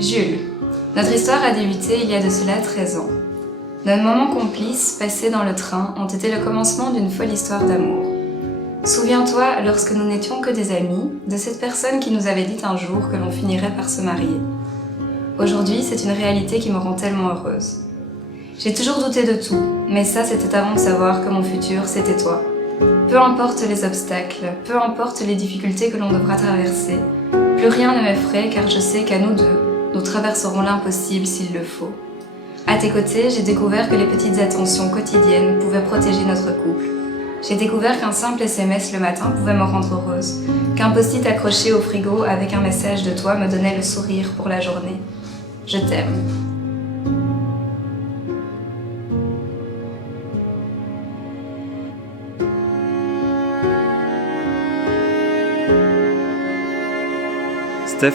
Jules. Notre histoire a débuté il y a de cela 13 ans. Nos moments complices, passés dans le train, ont été le commencement d'une folle histoire d'amour. Souviens-toi, lorsque nous n'étions que des amis, de cette personne qui nous avait dit un jour que l'on finirait par se marier. Aujourd'hui, c'est une réalité qui me rend tellement heureuse. J'ai toujours douté de tout, mais ça c'était avant de savoir que mon futur c'était toi. Peu importe les obstacles, peu importe les difficultés que l'on devra traverser, plus rien ne m'effraie car je sais qu'à nous deux, nous traverserons l'impossible s'il le faut. À tes côtés, j'ai découvert que les petites attentions quotidiennes pouvaient protéger notre couple. J'ai découvert qu'un simple SMS le matin pouvait me rendre heureuse, qu'un post-it accroché au frigo avec un message de toi me donnait le sourire pour la journée. Je t'aime. Steph,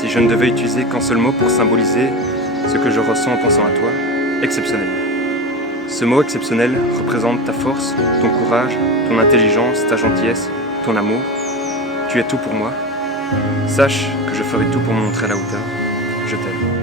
si je ne devais utiliser qu'un seul mot pour symboliser ce que je ressens en pensant à toi, exceptionnel. Ce mot exceptionnel représente ta force, ton courage, ton intelligence, ta gentillesse, ton amour. Tu es tout pour moi. Sache que je ferai tout pour me montrer à la hauteur. Je t'aime.